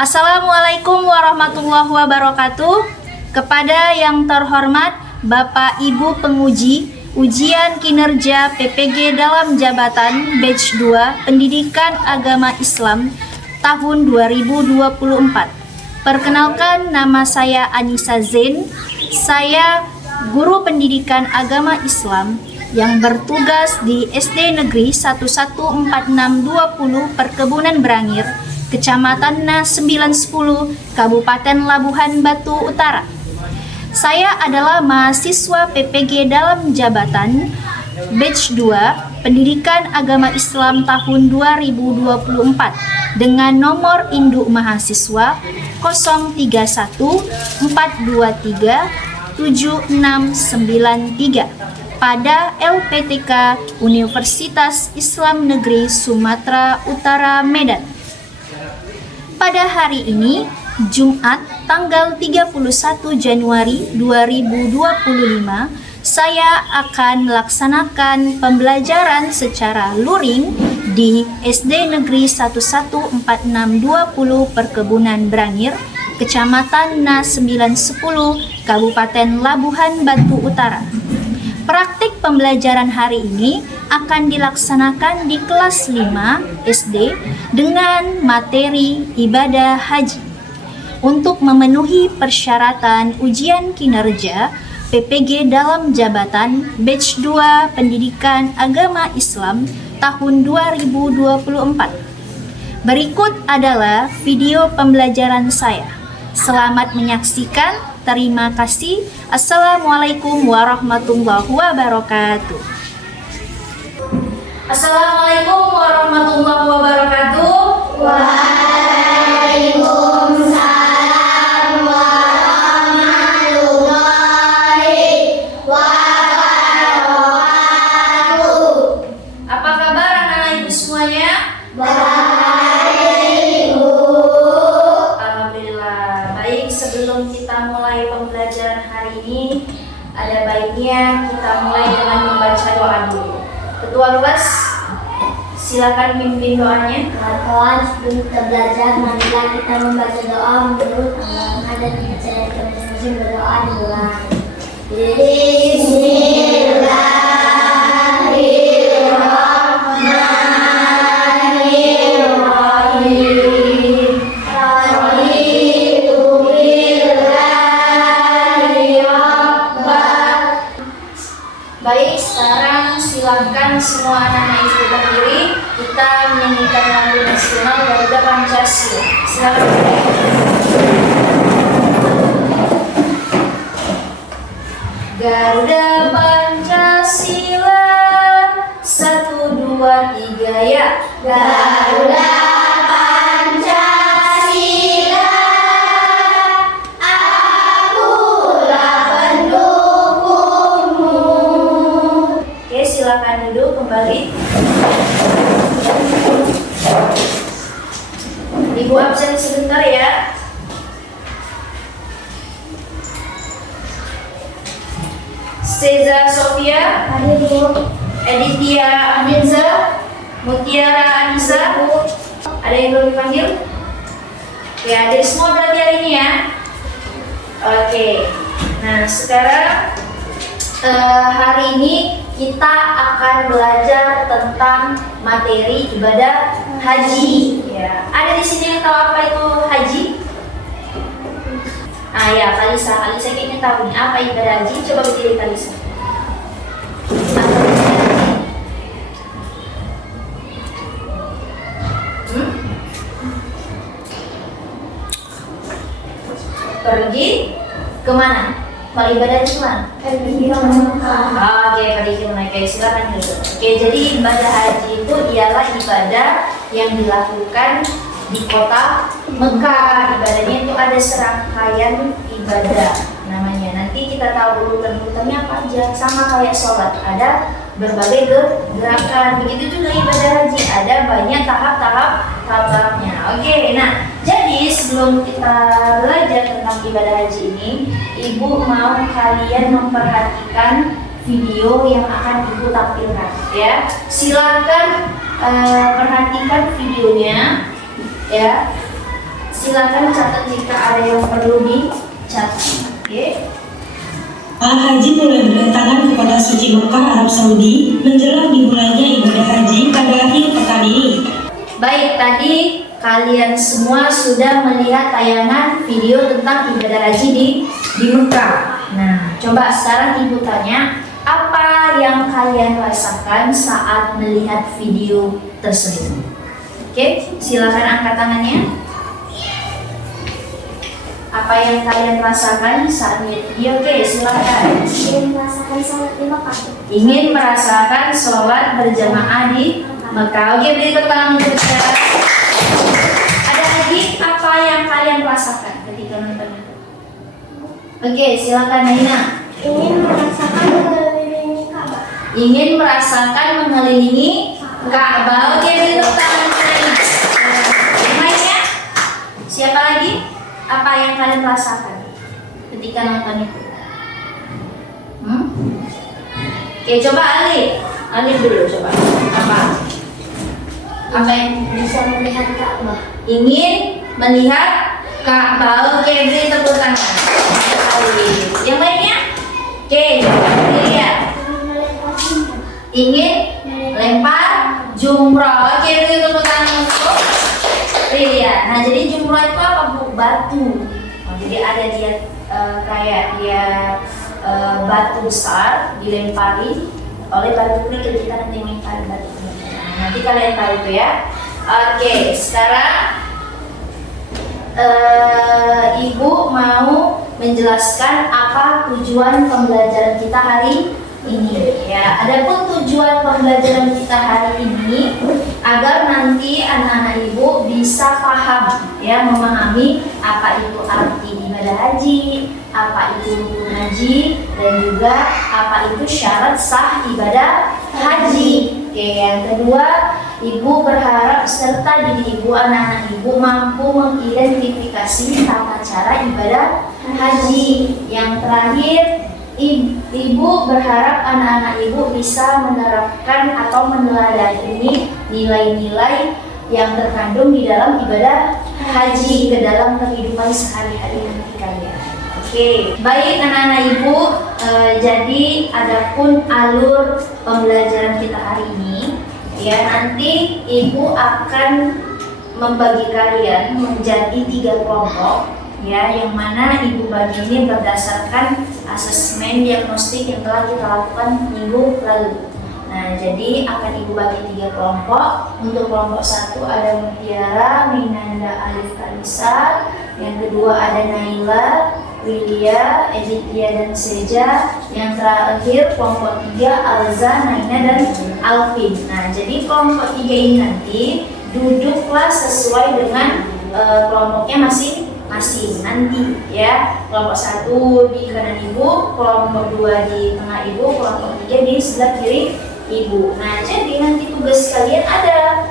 Assalamualaikum warahmatullahi wabarakatuh. Kepada yang terhormat Bapak Ibu penguji ujian kinerja PPG dalam jabatan batch 2 Pendidikan Agama Islam tahun 2024. Perkenalkan, nama saya Anissa Zain. Saya guru pendidikan agama Islam yang bertugas di SD Negeri 114620 Perkebunan Berangir, Kecamatan Nas 910, Kabupaten Labuhan Batu Utara. Saya adalah mahasiswa PPG dalam jabatan batch 2 Pendidikan Agama Islam tahun 2024 dengan nomor induk mahasiswa 0342376693 pada LPTK Universitas Islam Negeri Sumatera Utara Medan. Pada hari ini, Jumat tanggal 31 Januari 2025, saya akan melaksanakan pembelajaran secara luring di SD Negeri 114620 Perkebunan Berangir, Kecamatan Nas 910, Kabupaten Labuhan Batu Utara. Praktik pembelajaran hari ini akan dilaksanakan di kelas 5 SD dengan materi ibadah haji. Untuk memenuhi persyaratan ujian kinerja PPG dalam jabatan batch 2 Pendidikan Agama Islam tahun 2024. Berikut adalah video pembelajaran saya. Selamat menyaksikan. Terima kasih. Assalamualaikum warahmatullahi wabarakatuh. Assalamualaikum warahmatullahi wabarakatuh. Waalaikumsalam warahmatullahi wabarakatuh. Apa kabar anak-anak ibu semuanya? Baik, Bu. Alhamdulillah. Baik, sebelum kita mulai pembelajaran hari ini, ada baiknya kita mulai dengan membaca doa dulu. Ketua kelas, silakan pimpin doanya. Kawan-kawan, sebelum kita belajar, marilah kita membaca doa menurut agama dan kepercayaan kita masing-masing. Berdoa dimulai. Bismillahirrahmanirrahim. Raditu billahi rabban. Baik, sekarang silakan semua anak-anak ibu berdiri. Kita menyanyikan lagu nasional Garuda Pancasila. Silakan. Garuda Pancasila, 1, 2, 3 ya. Garuda Pancasila, akulah pendukungmu. Oke, silakan duduk kembali. Ibu absen sebentar ya. Seza Sofia, Hadir, Bu. Edithia Aminza, Mutiara Anissa. Ada yang belum dipanggil? Ya, dari semua berarti hari ini ya. Oke. Nah, sekarang hari ini kita akan belajar tentang materi ibadah haji. Ya, ada di sini yang tahu apa itu haji? Ah ya, Kalisa kayaknya tahu nih apa ibadah haji. Coba berdiri Kalisa. Pergi kemana? Kalau ibadah haji kemana? Pergi ke Mekah. Oke, pergi kemana? Oke, silakan dulu. Oke, jadi ibadah haji itu ialah ibadah yang dilakukan di kota Mekah. Ibadahnya itu ada serangkaian ibadah namanya. Nanti kita tahu urutan-urutannya apa aja. Sama kayak sholat, ada berbagai gerakan. Begitu juga ibadah haji, ada banyak tahap-tahapnya. Oke, nah jadi sebelum kita belajar tentang ibadah haji ini, Ibu mau kalian memperhatikan video yang akan Ibu tampilkan ya. Silakan perhatikan videonya ya. silakan catat jika ada yang perlu dicatat. Oke. Para haji mulai berdatangan ke kota suci Mekah, Arab Saudi menjelang dimulainya ibadah haji pada akhir pekan ini. Baik, tadi kalian semua sudah melihat tayangan video tentang ibadah haji di Mekah. Nah, coba sekarang ibu tanya, apa yang kalian rasakan saat melihat video tersebut? Oke, silakan angkat tangannya. Apa yang kalian rasakan saat melihat video? Oke, silakan. Ingin merasakan sholat di Mekah. Ingin merasakan sholat berjamaah di Mekah. Oke, beri tepuk tangan untuk saya. Ada lagi apa yang kalian rasakan ketika nonton itu? Oke, silakan Naina. Ingin merasakan mengelilingi Ka'bah. Ingin merasakan mengelilingi Ka'bah. Oke, beri tepuk tangan untuk Naina. Yang lainnya? Siapa lagi? Apa yang kalian rasakan ketika nonton itu? Oke, coba Ali dulu coba. Apa yang Bisa melihat Ka'bah. ingin melihat Ka'bah? Oke, beri tepuk tangan. Yang lainnya? Oke, coba dilihat. Ingin lempar jumroh. Oke, beri tepuk tangan untuk lihat. Nah, jadi jumroh itu apa, Bu? Batu. Oh, jadi ada dia kayak dia batu besar dilempari oleh batu kerikil. Kita nanti melempari batu kerikil. Nanti kalian tahu itu ya. Oke, sekarang Ibu mau menjelaskan apa tujuan pembelajaran kita hari ini ya. Adapun tujuan pembelajaran kita hari ini agar nanti anak-anak Ibu bisa paham ya, memahami apa itu arti ibadah haji, apa itu rukun haji, dan juga apa itu syarat sah ibadah haji. Oke, yang kedua, Ibu berharap serta diri Ibu, anak-anak Ibu mampu mengidentifikasi tata cara ibadah haji. Yang terakhir, Ibu berharap anak-anak Ibu bisa menerapkan atau meneladani nilai-nilai yang terkandung di dalam ibadah haji ke dalam kehidupan sehari-hari nanti kalian. Oke, baik anak-anak Ibu, jadi adapun alur pembelajaran kita hari ini, ya nanti Ibu akan membagi kalian menjadi 3 kelompok, ya, yang mana Ibu bagi ini berdasarkan asesmen diagnostik yang telah kita lakukan minggu lalu. Nah, jadi akan Ibu bagi 3 kelompok. Untuk kelompok 1 ada Mutiara, Minanda, Alif, Kalisa. Yang kedua ada Naila, Wilia, Editia, dan Seja. Yang terakhir kelompok 3 Alza, Naina, dan Alvin. Nah, jadi kelompok 3 ini nanti duduklah sesuai dengan kelompoknya masing-masing nanti ya. Kelompok 1 di kanan Ibu, kelompok 2 di tengah Ibu, kelompok 3 di sebelah kiri Ibu. Nah, jadi nanti tugas kalian ada.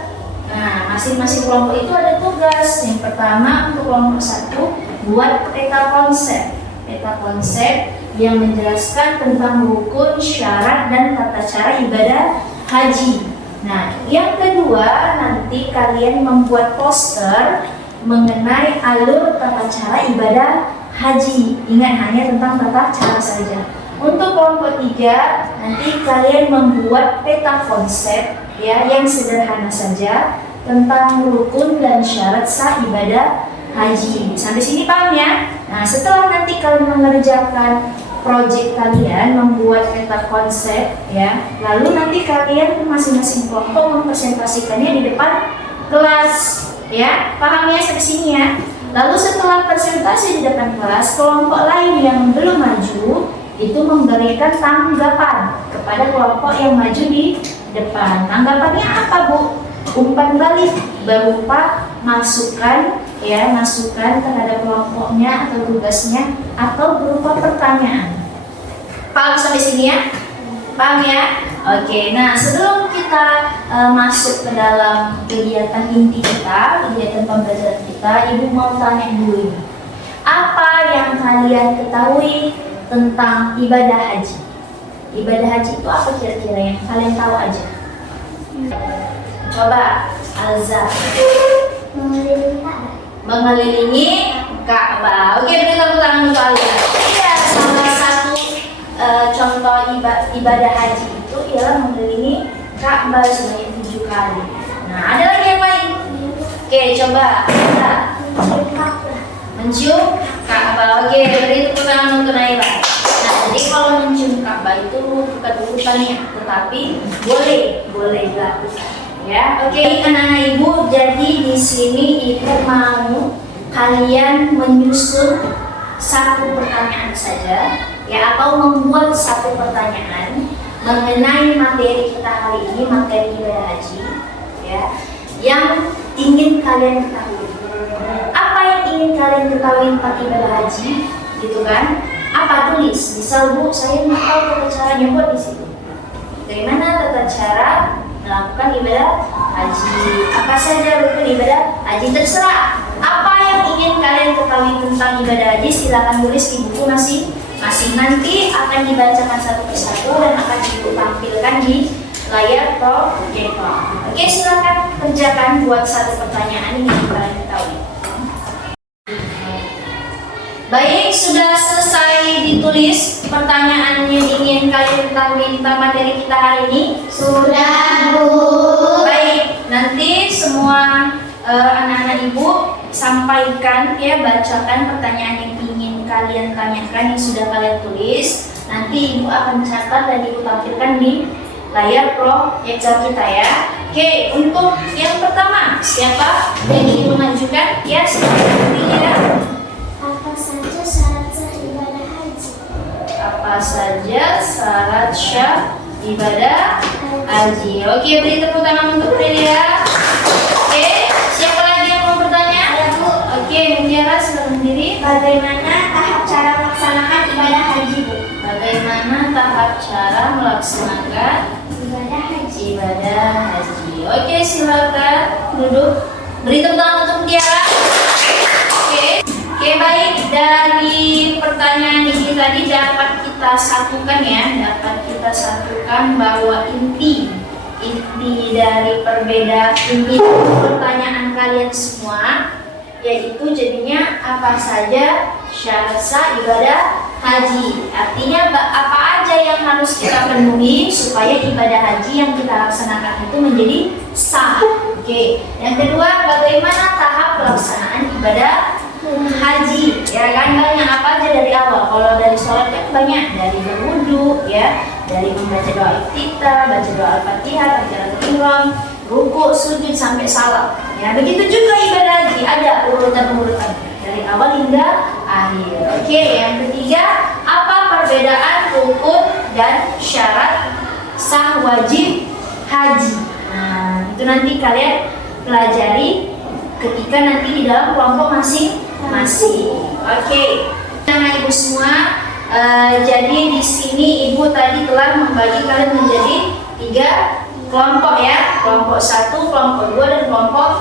Nah, masing-masing kelompok itu ada tugas. Yang pertama untuk kelompok 1, buat peta konsep. Peta konsep yang menjelaskan tentang rukun, syarat, dan tata cara ibadah haji. Nah, yang kedua nanti kalian membuat poster mengenai alur tata cara ibadah haji. Ingat, hanya tentang tata cara saja. Untuk kelompok 3 nanti kalian membuat peta konsep ya yang sederhana saja tentang rukun dan syarat sah ibadah haji. Sampai sini paham ya? Nah, setelah nanti kalian mengerjakan proyek kalian membuat peta konsep ya, lalu nanti kalian masing-masing kelompok mempresentasikannya di depan kelas ya. Paham ya sampai sini ya? Lalu setelah presentasi di depan kelas, kelompok lain yang belum maju itu memberikan tanggapan kepada kelompok yang maju di depan. Tanggapannya apa, Bu? Umpan balik berupa masukan ya, masukan terhadap kelompoknya atau tugasnya, atau berupa pertanyaan. Paham sampai sini ya? Paham ya? Oke, nah sebelum kita masuk ke dalam kegiatan inti kita, kegiatan pembelajaran kita, Ibu mau tanya dulu ini. Apa yang kalian ketahui tentang ibadah haji? Ibadah haji itu apa kira-kira yang kalian tahu aja? Coba, Alza. Mengelilingi Ka'bah. mengelilingi Ka'bah. Oke, beri tepuk tangan untuk kalian. Iya, salah satu contoh ibadah haji itu ialah mengelilingi Ka'bah sebanyak 7 kali. Nah, ada lagi yang lain. Oke, coba kita mencium Ka'bah. Oke, beri tepuk tangan untuk Naila. Nah, jadi kalau mencium Ka'bah itu bukan urutannya, tetapi boleh dilakukan. Ya, oke, anak-anak ibu. Jadi di sini ibu mau kalian menyusun satu pertanyaan saja, ya, atau membuat satu pertanyaan mengenai materi kita hari ini, materi ibadah haji, ya, yang ingin kalian ketahui. Apa yang ingin kalian ketahui tentang ibadah haji, gitu kan? Apa, tulis. Misal, Bu, saya mau tahu tata caranya, buat di situ. Dari mana tata cara melakukan ibadah haji? Apa saja rukun ibadah haji? Terserah. Apa yang ingin kalian ketahui tentang ibadah haji, silakan tulis di buku masing-masing. Nanti akan dibacakan satu persatu dan akan ibu tampilkan di layar proyektor. Oke, silakan kerjakan buat satu pertanyaan yang ingin kalian ketahui. Baik, sudah selesai ditulis pertanyaannya ingin kalian ketahui tentang materi kita hari ini? Sudah, Bu. Baik, nanti semua anak-anak ibu sampaikan, ya, bacakan pertanyaan yang ingin kalian tanyakan yang sudah kalian tulis. Nanti ibu akan catat dan ibu tampilkan di layar proyektor kita, ya. Oke, untuk yang pertama, siapa yang ingin mengajukan? Ya, silakan pilih, ya. Apa saja syarat sah ibadah haji? Apa saja syarat syah ibadah haji? Oke, beri tepuk tangan untuk Delia. Oke, siapa lagi yang mau bertanya? Ada, Bu. Oke, Mutiara, silakan berdiri. Bagaimana tahap cara melaksanakan ibadah haji, Bu? Bagaimana tahap cara melaksanakan Ibadah haji. ibadah haji? Oke, silakan duduk. Beri tepuk tangan untuk Mutiara. Oke, baik. Dari pertanyaan ini tadi dapat kita satukan, ya, dapat kita satukan bahwa inti dari inti pertanyaan kalian semua yaitu jadinya apa saja syarat sah ibadah haji. Artinya apa aja yang harus kita penuhi supaya ibadah haji yang kita laksanakan itu menjadi sah. Oke. Yang kedua, bagaimana tahap pelaksanaan ibadah haji, ya kan? Banyak apa aja dari awal. Kalau dari sholat kan banyak, dari berwudu, ya, dari membaca doa iftitah, baca doa al-fatihah, takbiratul ihram, rukuk, sujud sampai salam. Ya, begitu juga ibadah haji, ada urutan dari awal hingga akhir. Oke, yang ketiga, apa perbedaan rukun dan syarat sah wajib haji? Nah, itu nanti kalian pelajari ketika nanti di dalam kelompok masing-masing. Oke, anak ibu semua, jadi di sini ibu tadi telah membagi kalian menjadi 3 kelompok, ya. Kelompok 1, kelompok 2, dan kelompok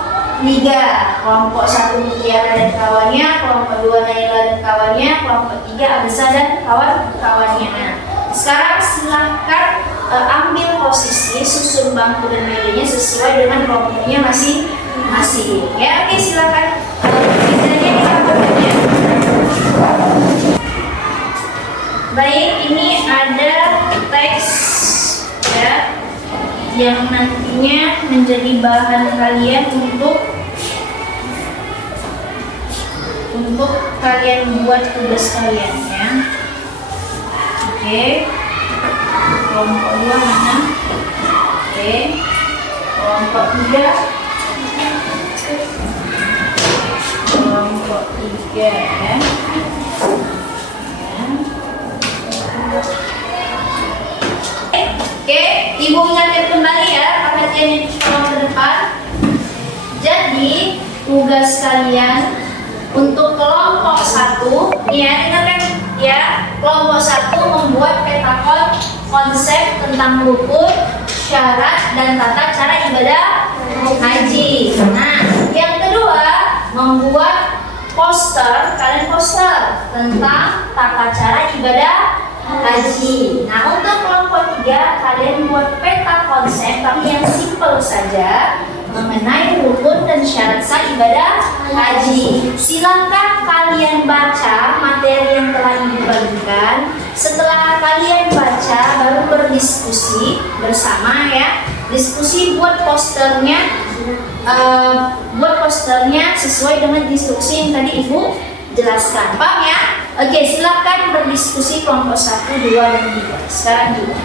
3. Kelompok 1 Mutiara dan kawannya, kelompok 2 Naila dan kawannya, kelompok 3 Abisa dan kawan-kawannya. Nah, sekarang silahkan ambil posisi, susun bangku dan mejanya sesuai dengan kelompoknya masing-masing. Ya, oke, silakan. Mejanya dirapikan. Baik, ini ada teks, ya, yang nantinya menjadi bahan kalian untuk kalian buat tugas kalian, ya. Oke. Kelompok 2 mana? Oke. Kelompok 3. Kelompok 3, ya. Oke, ibu ingatkan kembali, ya, perhatiannya di kolom ke depan. Jadi tugas kalian untuk kelompok 1, ya, ingatkan, ya, kelompok 1 membuat peta konsep tentang rukun, syarat, dan tata cara ibadah haji. Nah, yang kedua membuat poster, kalian poster tentang tata cara ibadah haji. Nah, untuk kelompok 3 kalian buat peta konsep tapi yang simple saja mengenai rukun dan syarat sah ibadah haji. Silakan kalian baca materi yang telah Ibu bagikan. Setelah kalian baca, baru berdiskusi bersama ya. Diskusi buat posternya sesuai dengan instruksi yang tadi Ibu jelaskan. Paham ya? Oke, silakan berdiskusi kelompok 1, 2, dan 3. Sekarang juga.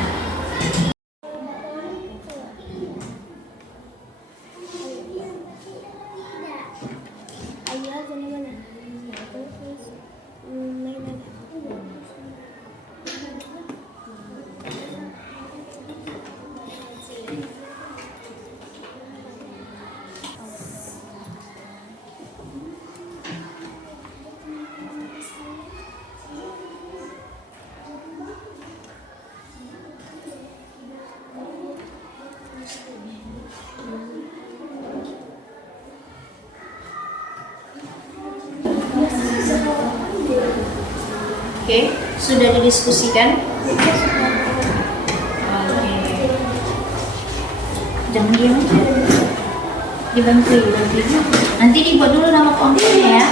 Oke, sudah didiskusikan? Oke. Jangan diam aja. Dibantu. Nanti dibuat dulu nama kelompoknya ya.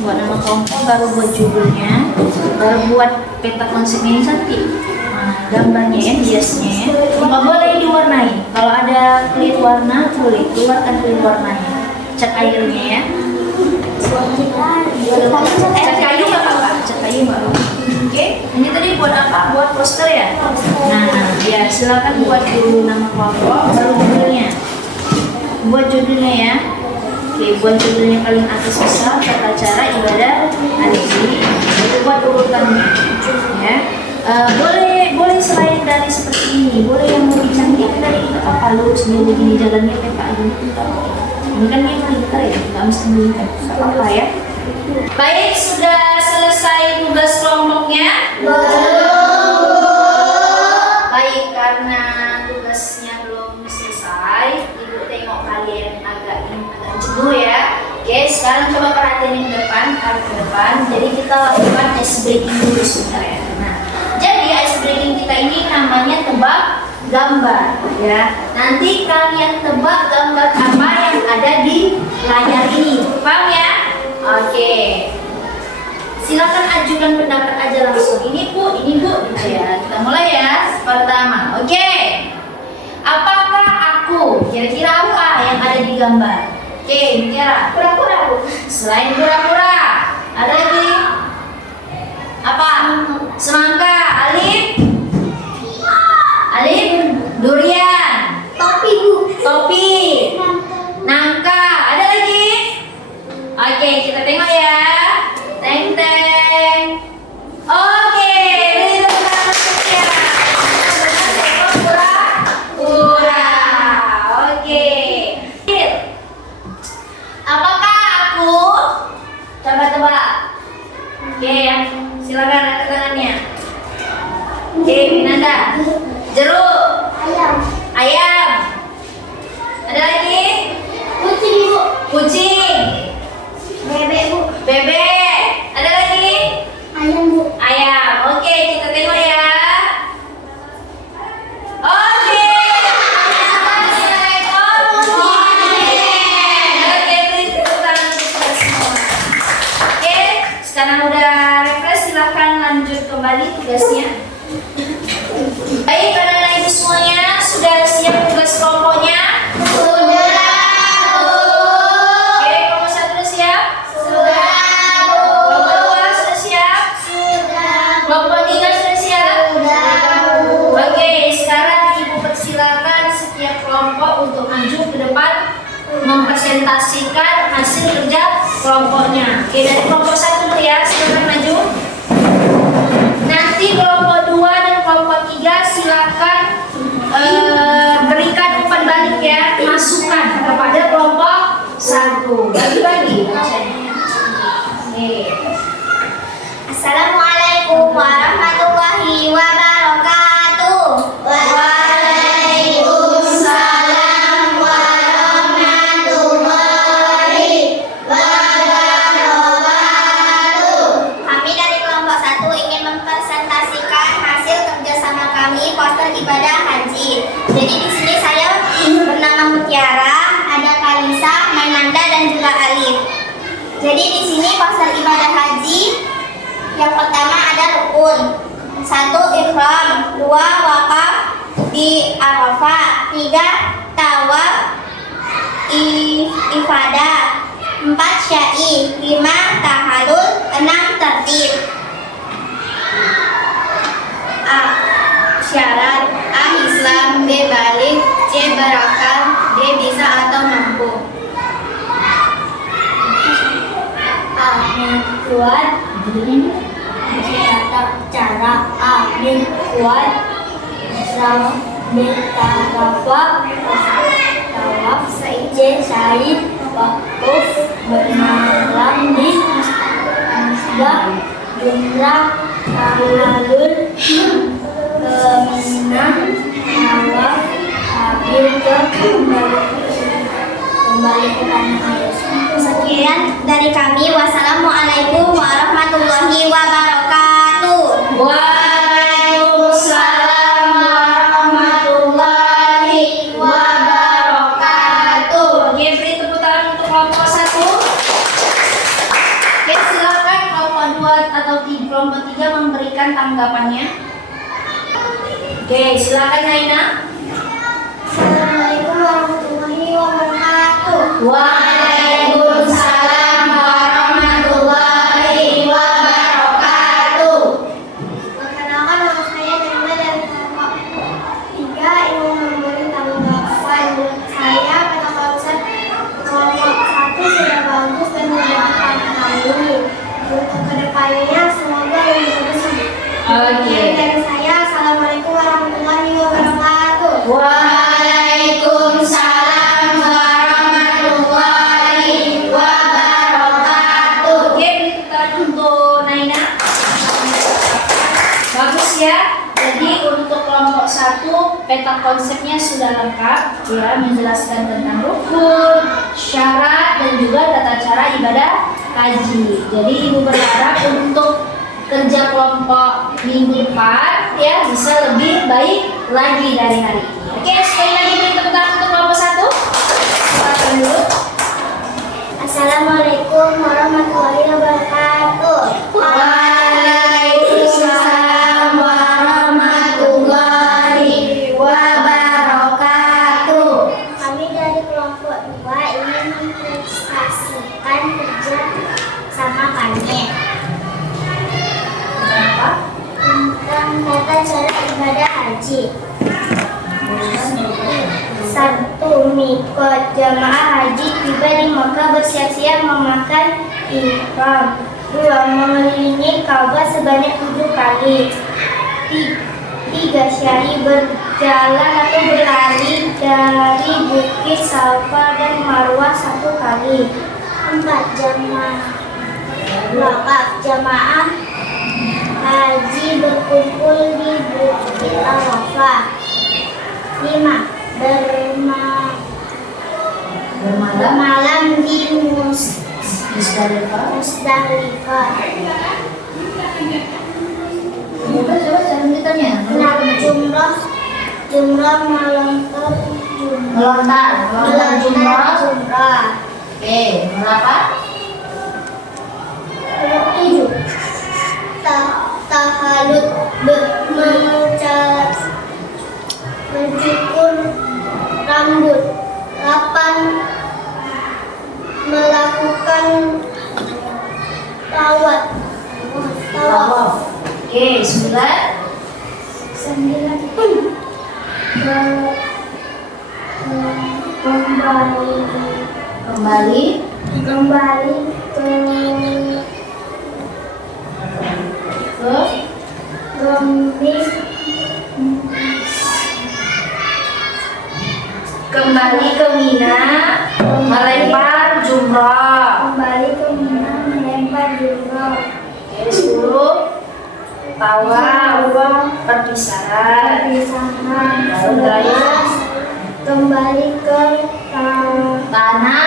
Buat nama kelompok, baru buat judulnya, baru buat peta konsepnya yang cantik. Nah, gambarnya ya, hiasnya ya. Nggak boleh diwarnai. Kalau ada kulit warna, boleh keluarkan kulit warnanya. Cat airnya ya. Cat kayu nggak apa-apa. Cat kayu nggak apa-apa. Oke, ini tadi buat apa? Buat poster ya? Nah, ya silakan buat dulu nama kelompok, baru judulnya. Buat judulnya ya. Oke, buat judulnya paling atas bisa tata cara ibadah haji. Itu buat urutannya. Ya. Boleh selain dari seperti ini, boleh yang lebih cantik dari apa lurus begini jalannya kayak Pak Agung. Ini kan dia pintar ya, nggak mesti begini. Apa ya? Baik, sudah selesai tugas kelompoknya? Baik, karena tugasnya belum selesai, Ibu tengok kalian agak jenuh ya. Oke, sekarang coba perhatiin ke depan. Jadi kita lakukan ice breaking dulu sebentar ya. Nah, jadi ice breaking kita ini namanya tebak gambar ya. Nanti kalian tebak gambar apa yang ada di layar ini. Paham ya? Oke. Silakan ajukan pendapat aja langsung. Ini Bu, gitu ya. Kita mulai ya. Pertama, oke. Apakah aku? Kira-kira apa yang ada di gambar? Oke, kira. Kura-kura Bu. Selain kura-kura, ada lagi? Apa? Semangka. Alif? Durian. Topi Bu. Topi. Nangka. Ada lagi? Oke, kita tengok ya. Teng. Oke, beri tepuk tangan untuk ya. Kura. Oke. Apakah aku? Coba tebak. Oke, silakan angkat tangannya. Oke, Minanda. Jeruk. Ayam. Ada lagi? Kucing Bu. Kucing. Bebek Bu. Bebek. Ada lagi? Ayam Bu. Ayam. Oke, kita tengok ya. Oke. Oke, beri tepuk tangan untuk kita semua. Oke, sekarang udah refresh, silahkan lanjut kembali tugasnya. Baik, anak-anak ibu semuanya sudah siap tugas kelompoknya? Untuk maju ke depan mempresentasikan hasil kerja kelompoknya. Oke, dari kelompok 1 dulu ya, silakan maju. Nanti kelompok 2 dan kelompok 3 silakan berikan umpan balik ya, masukan kepada kelompok 1. Bagi-bagi. Assalamualaikum warahmatullahi wabarakatuh. Waalaikumsalam warahmatullahi wabarakatuh. Kami dari kelompok 1 ingin mempresentasikan hasil kerjasama kami poster ibadah haji. Jadi di sini saya bernama Mutiara, ada Jadi di sini pasal ibadah haji yang pertama ada rukun. 1. Ihram, 2. Wakaf di Arafah, 3. Tawaf ifadah, 4. Sya'i, 5. Tahallul, 6. Tertib. A. Syarat. A. Islam, B. Balik, C. Berakal, D. Bisa atau mampu. A. Kuat cara A. Kuat Islam, B. Tawaf, C. Syahid, wakuf bermalam di musbah, jumrah, tahallul, keminah, tawaf, habil ke kembali ke tanah air. Sekian dari kami. Wassalamualaikum warahmatullahi wabarakatuh. Waalaikumsalam warahmatullahi wabarakatuh. Oke, beri tepuk tangan untuk kelompok 1. Oke, silakan kelompok 2 atau kelompok 3 memberikan tanggapannya. Oke, silakan Naina. Assalamualaikum warahmatullahi wabarakatuh. Waalaikumsalam warahmatullahi wabarakatuh. Perkenalkan, nama saya Nima dari kelompok 3 ingin memberi tanggapan. Menurut saya pada konsep kelompok 1 sudah bagus dan mendapat kami. Untuk kedepannya semoga lebih bagus. Oke. Dari saya, assalamualaikum warahmatullahi wabarakatuh. Waalaikumsalam warahmatullahi wabarakatuh. Oke, beri tepuk tangan untuk Naina. Bagus ya. Jadi untuk kelompok 1 peta konsepnya sudah lengkap ya, menjelaskan tentang rukun, syarat dan juga tata cara ibadah haji. Jadi Ibu berharap untuk kerja kelompok minggu depan ya bisa lebih baik lagi dari hari ini. Oke, sekali lagi beri tepuk tangan untuk kelompok 1. Silakan dulu. Assalamualaikum warahmatullahi wabarakatuh. Waalaikumsalam warahmatullahi wabarakatuh. Kami dari kelompok 2 ingin mempresentasikan kerja sama kami tentang tata cara ibadah haji. 1. Mikot. Jamaah haji tiba di Makkah bersiap-siap memakai ihram. 2. Mengelilingi Ka'bah sebanyak 7 kali. 3. Sya'i, berjalan atau berlari dari Bukit Safa dan Marwah 1 kali. 4. Wakaf. Jamaah haji berkumpul di Bukit Arafah. 5. Bermalam di Musdalifah. Coba jangan ditanya. 6. Jumrah melontar jumrah. Oke, berapa? 7. Tahallul, mencukur rambut. 8. Melakukan tawaf. Oke, 9. 9. Kembali ke Kembali ke Mina, melempar jumrah. melempar jumrah. Oke, 10. Tawaf, perpisahan. 11. Kembali ke Tanah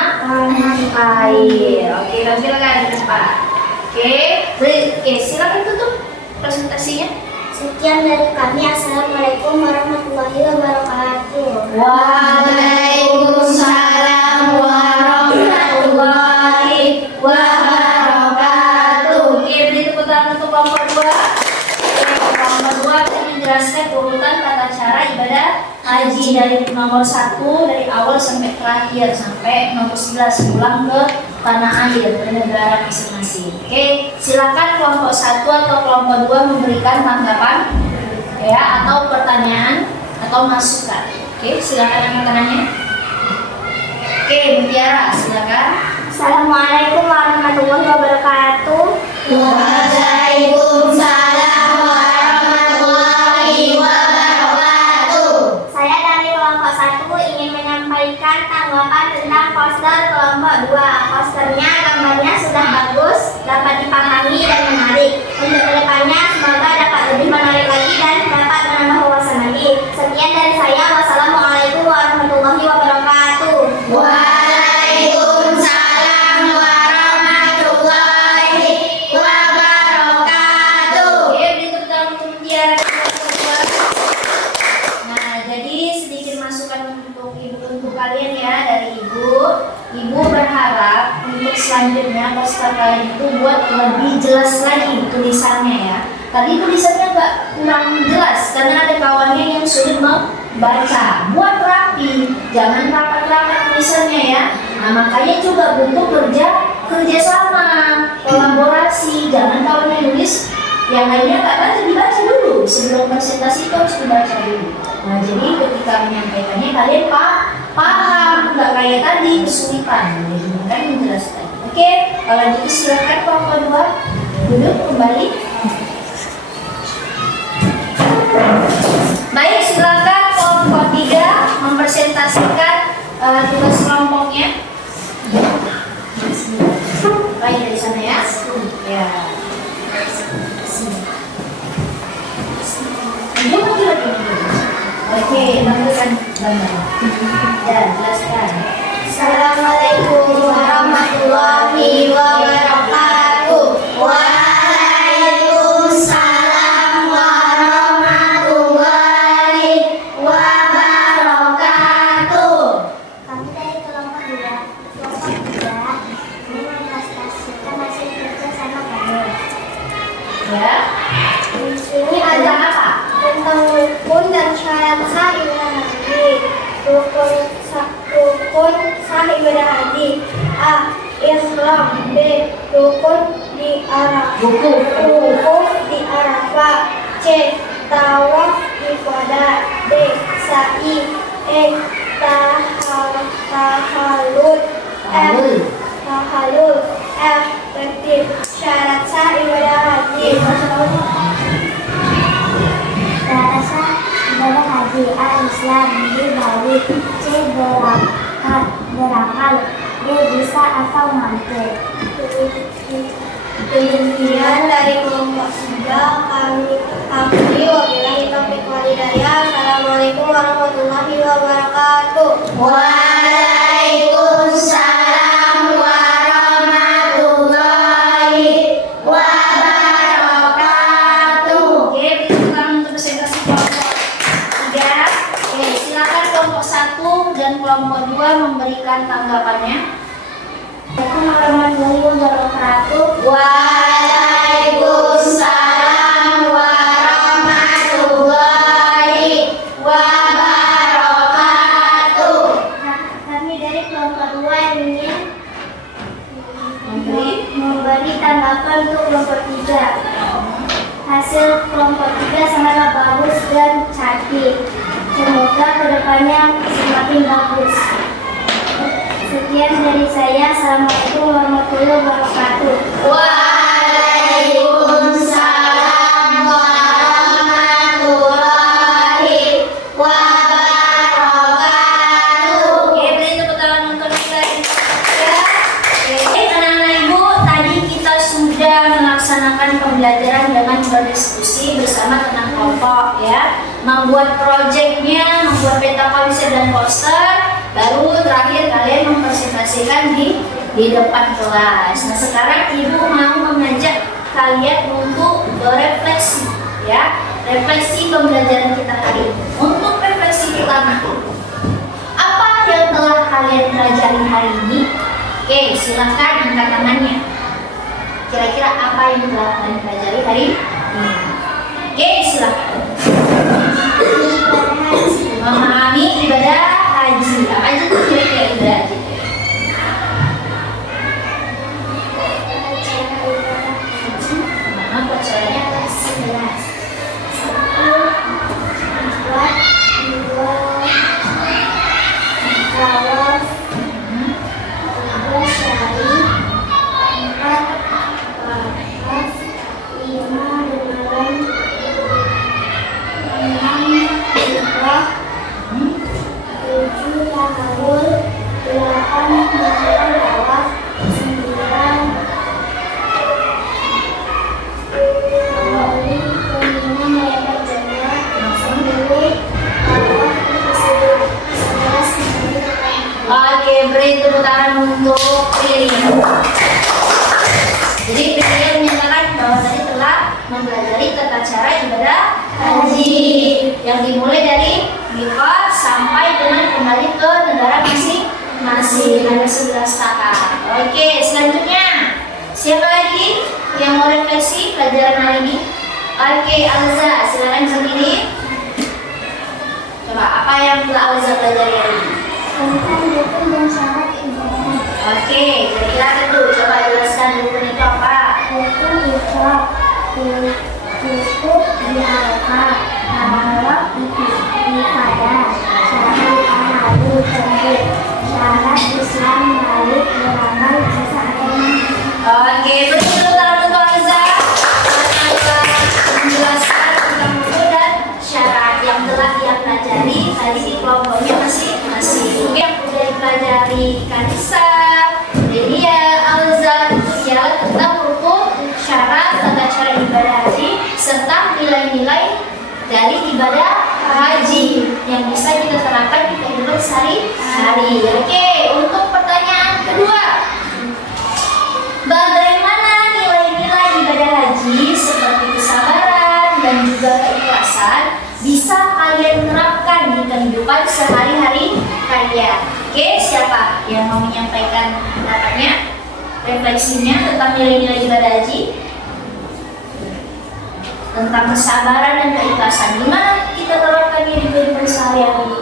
air. Oke, silakan di depan. Oke, silakan tutup presentasinya. Sekian dari kami. Assalamualaikum warahmatullahi wabarakatuh. Waalaikumsalam warahmatullahi wabarakatuh. dari nomor 1 dari awal sampai terakhir sampai nomor 11 pulang ke tanah air ke negara masing-masing. Oke, silakan kelompok 1 atau kelompok 2 memberikan tanggapan ya atau pertanyaan atau masukan. Oke, silakan yang kanannya. Oke, Mutiara, silakan. Assalamualaikum warahmatullahi wabarakatuh. Waalaikumsalam warahmatullahi wabarakatuh. Saya dari kelompok 1 ingin menyampaikan tanggapan tentang poster kelompok 2. Posternya gambarnya sudah bagus, dapat dipahami dan menarik. Untuk kedepannya semoga dapat lebih menarik lagi dan dapat menambah wawasan lagi. Sekian dari saya. Wassalamualaikum warahmatullahi wabarakatuh. Waalaikumsalam warahmatullahi wabarakatuh. Oke, berikut dalam Mutiara. Nah, jadi sedikit masukan untuk kalian ya dari Ibu. Ibu berharap untuk selanjutnya poster kalian itu buat lebih jelas lagi tulisannya ya. Tadi tulisannya agak kurang jelas karena ada kawannya yang sulit membaca. Buat rapi, jangan rapat-rapat tulisannya ya. Nah, makanya coba bentuk kerjasama, kolaborasi. Jangan kawannya nulis yang lainnya nggak baca, dibaca dulu sebelum presentasi itu harus dibaca dulu. Nah, jadi ketika menyampaikannya kalian paham, nggak kayak tadi kesulitan, kan menjelaskan. Oke, kalau gitu silakan kelompok 2 duduk kembali. Baik, silakan kelompok 3 mempresentasikan tugas kelompoknya. Baik, dari sana ya. Ya. Oke, lakukan gambar. Ya, jelaskan. Assalamualaikum warahmatullahi wabarakatuh. Waalaikumsalam warahmatullahi wabarakatuh. Kami dari kelompok 2. Kelompok 3 ini mempresentasikan hasil kerja sama kami. Ya. Di sini Ada ada apa? tentang rukun dan syarat sah ibadah haji. Rukun sah ibadah haji. A. Ihram. B. Rukun di Arafah. Wukuf di Arafah. C. Tawaf ibadah. D. Sa'i. E. Tahallul. F. F. Tertib syarat sah ibadah haji. Syarat sah ibadah haji. A. Islam. B. Balik. C. Berakal. D. Bisa atau mampu. Demikian dari kelompok 3 kami akhiri. Wabillahi taufiq wal hidayah. Assalamualaikum warahmatullahi wabarakatuh. Waalaikumsalam warahmatullahi wabarakatuh. Oke, kita untuk presentasi kelompok 3. Oke, silakan kelompok 1 dan kelompok 2 memberikan tanggapannya. Assalamualaikum warahmatullahi wabarakatuh. Waalaikumsalam warahmatullahi wabarakatuh. Kami dari kelompok 2 yang ingin Memberi memberi tanggapan untuk kelompok 3. Hasil kelompok 3 sangatlah bagus dan cantik. Semoga kedepannya semakin bagus. Sekian dari saya. Assalamualaikum warahmatullahi wabarakatuh. Waalaikumsalam warahmatullahi wabarakatuh. Oke, beri tepuk tangan untuk kita. Oke, anak-anak ibu, tadi kita sudah melaksanakan pembelajaran dengan berdiskusi bersama tentang kelompok ya, membuat proyeknya, membuat peta konsep dan poster, baru terakhir kalian mempresentasikan di depan kelas. Nah, sekarang ibu mau mengajak kalian untuk berefleksi ya, refleksi pembelajaran kita hari ini. Untuk refleksi pertama, apa yang telah kalian pelajari hari ini? Oke, silakan angkat tangannya. Kira-kira apa yang telah kalian pelajari hari ini? Oke, silakan. Memahami tahawul, 8 melakukan tawaf, 9 kembali ke Mina melihat jannah, 10 tawaf tersebut, 11 kembali ke Ka'bah. Oke, beri tepuk tangan untuk Prilly. Jadi Prilly menyatakan bahwa tadi telah mempelajari tata cara ibadah haji yang dimulai dari miqat sampai dengan kembali ke negara masing-masing. Ada 11 tahap. Oke, selanjutnya siapa lagi yang mau refleksi pelajaran hari ini? Oke, Alza, silakan sendiri. Coba apa yang telah Alza pelajari hari ini? Tentang rukun dan syarat ibadah. Oke, kira-kira itu coba jelaskan rukun itu apa? Rukun ikhlas, cukup di Arafah, halal ibadah, syarat ahadu tauhid, syarat Islam balik beramal bisa Oke, beri tepuk tangan untuk Alza karena telah menjelaskan tentang rukun dan syarat yang telah dia pelajari tadi di kelompoknya masing-masing. Oke, yang sudah dipelajari Kanisa, Denia, Alza itu ialah tentang rukun, syarat, tata cara ibadah haji serta nilai-nilai dari ibadah haji yang bisa kita terapkan di kehidupan sehari-hari. Oke, untuk pertanyaan kedua, bagaimana nilai-nilai ibadah haji seperti kesabaran dan juga keikhlasan bisa kalian terapkan di kehidupan sehari-hari kalian? Oke, siapa yang mau menyampaikan pendapatnya, refleksinya tentang nilai-nilai ibadah haji? Tentang kesabaran dan keikhlasan, gimana kita terapkannya di kehidupan sehari-hari?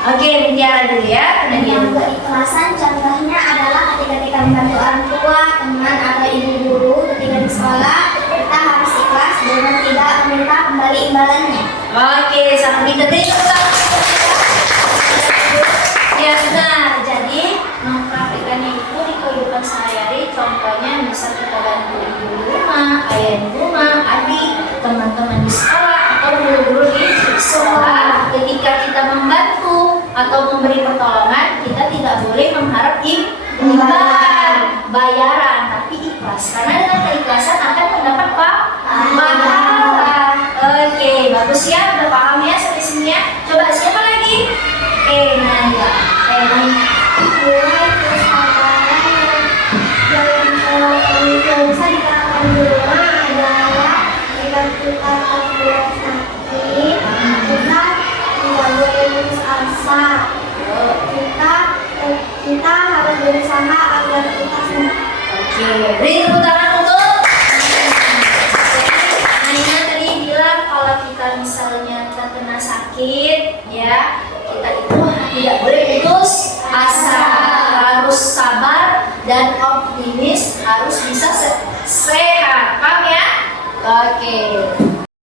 Oke, Mutiara dulu ya, karena dia Yang juga. keikhlasan contohnya adalah ketika kita membantu orang tua, teman, atau ibu guru ketika di sekolah, kita harus ikhlas dengan tidak meminta kembali imbalannya. Oke, sama kita beri tepuk tangan. Ya benar, jadi mempraktikannya itu di kehidupan sehari-hari. Contohnya bisa kita bantu ibu di rumah, ayah di rumah, adik, teman-teman di sekolah, atau guru-guru di sekolah. Ketika kita membantu atau memberi pertolongan, kita tidak boleh mengharap imbalan, bayaran, tapi ikhlas. Karena dengan keikhlasan akan mendapat pahala. Oke, bagus ya, udah paham ya sampai sini ya. Coba siapa lagi? Naya. Mulai kesabaran yang bisa diterapkan di rumah adalah ketika kita terkena sakit, kita tidak boleh putus asa. Kita harus berusaha agar kita sembuh. Oke, beri tepuk tangan untuk Naya tadi bilang kalau kita misalnya terkena sakit, ya kita itu tidak boleh putus asa, harus sabar dan optimis, harus bisa sehat, paham ya? Oke.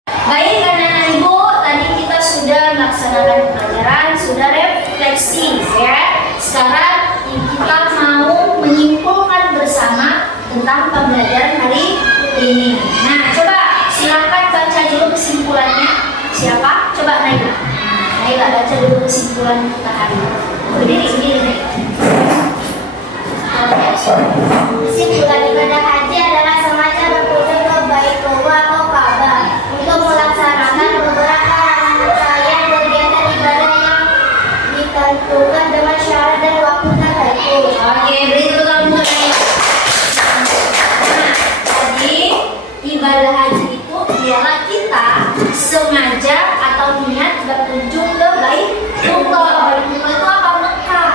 Baik, anak-anak ibu, tadi kita sudah melaksanakan pelajaran, sudah refleksi, ya. Sekarang kita mau menyimpulkan bersama tentang pembelajaran hari ini. Nah, coba silakan baca dulu kesimpulannya. Siapa? Coba Naila. Naila baca dulu kesimpulan kita hari ini. Berdiri. Kesimpulan ibadah haji adalah semacam berkunjung ke Baitullah atau Ka'bah untuk melaksanakan beberapa rangkaian kegiatan ibadah yang ditentukan dengan syarat dan waktu tertentu. Oke, beri tepuk tangan untuk Naila. Nah, jadi ibadah haji itu ialah kita sengaja atau niat berkunjung ke Baitullah. Baitullah itu apa? Mekah.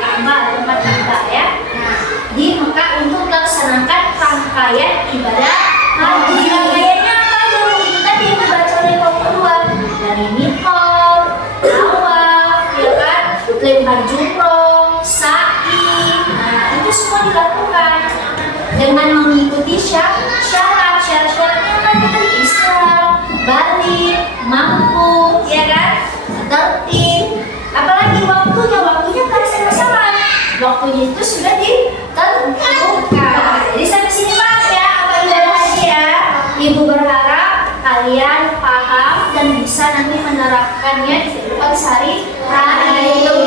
Ka'bah, tempat Ka'bah ya. Nah, di Mekah untuk melaksanakan rangkaian ibadah haji. Rangkaiannya apa aja? Itu tadi yang dibaca oleh kelompok dua. Dari mikot, tawaf, ya kan? Lempar jumroh, sa'i. Nah, itu semua dilakukan dengan mengikuti syarat-syaratnya kan tadi Islam, balik, mampu, ya kan? Tertib. Apalagi waktunya kan sama-sama. Waktunya itu sudah ditentukan. Jadi sampai sini paham ya apa ibadah haji ya. Ibu berharap kalian paham dan bisa nanti menerapkannya di kehidupan sehari-hari.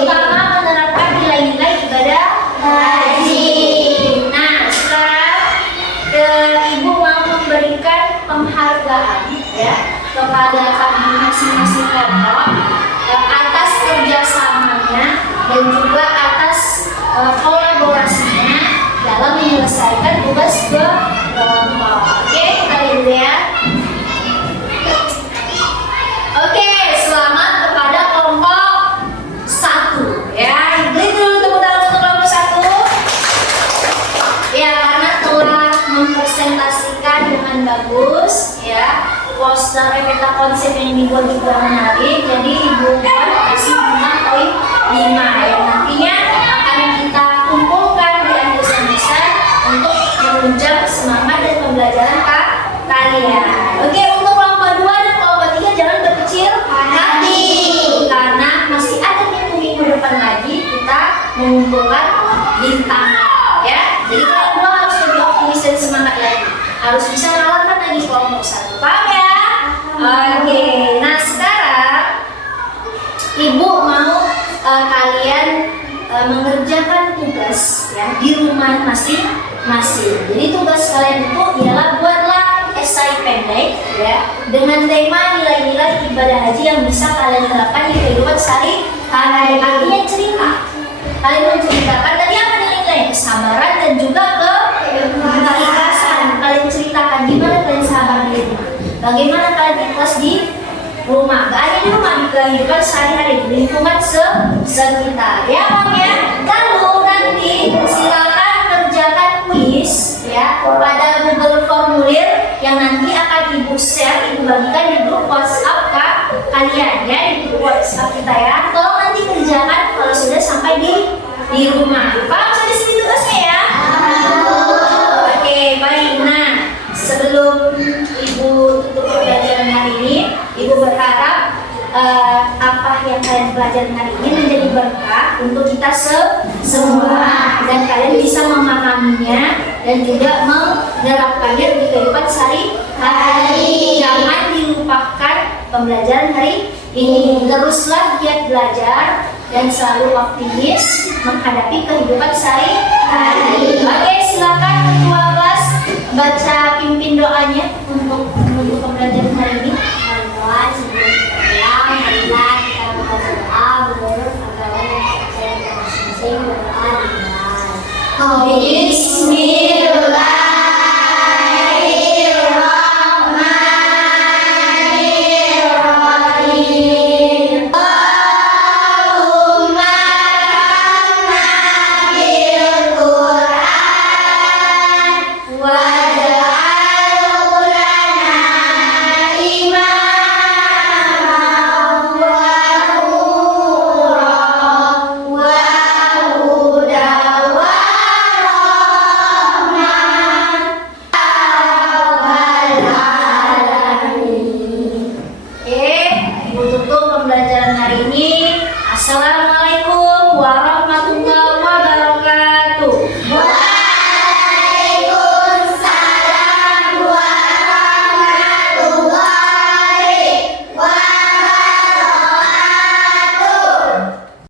dan juga atas kolaborasinya dalam menyelesaikan tugas kelompok. Oke, kita lihat dulu ya. Oke, selamat kepada kelompok 1 ya. Beri dulu tepuk tangan untuk kelompok 1. Ya, karena telah mempresentasikan dengan bagus ya. Poster peta konsep yang dibuat juga menarik. Jadi Ibu kasih 5.5 yang nantinya akan kita kumpulkan di akhir semester untuk menunjang semangat dan pembelajaran kalian. Oke, untuk kelompok 2 dan kelompok 3 jangan berkecil hati karena masih ada minggu depan lagi kita mengumpulkan bintang ya. Jadi kalian dua harus lebih optimis dan semangat lagi. Harus bisa mengalahkan lagi kelompok 1. Paham ya? Oke, nah sekarang Ibu mau kalian mengerjakan tugas ya di rumah masing-masing. Jadi tugas kalian itu ialah buatlah esai pendek ya dengan tema nilai-nilai ibadah haji yang bisa kalian terapkan di kehidupan sehari-hari. Artinya cerita. Kalian menceritakan tadi apa nilai-nilai kesabaran dan juga keikhlasan. Kalian ceritakan gimana kalian sabar di rumah. Bagaimana kalian ikhlas di rumah, gak hanya di rumah, di kehidupan sehari-hari, di lingkungan sekitar ya Bang ya. Lalu nanti silakan kerjakan kuis ya pada Google Formulir yang nanti akan Ibu share, Ibu bagikan di grup WhatsApp kalian ya, di grup WhatsApp kita ya. Tolong nanti kerjakan kalau sudah sampai di rumah. Paham sampai sini tugasnya ya? Oke, baik. Nah, sebelum Ibu tutup pembelajaran hari ini, Ibu berharap apa yang kalian pelajari hari ini menjadi berkah untuk kita semua dan kalian bisa memahaminya dan juga menerapkannya di kehidupan sehari-hari. Jangan dilupakan pembelajaran hari ini. Teruslah giat belajar dan selalu optimis menghadapi kehidupan sehari-hari. Oke, silakan ketua kelas baca pimpin doanya untuk menutup pembelajaran hari ini. Doa sebelum pulang, marilah kita berdoa menurut agama yang percaya masing-masing berdoa Bismillahirrahmanirrahim. Allahumma rahmna bil Qur'an waj'alhu lana imaman wa nuran wa hudan wa Oke, Ibu tutup pembelajaran hari ini. Assalamualaikum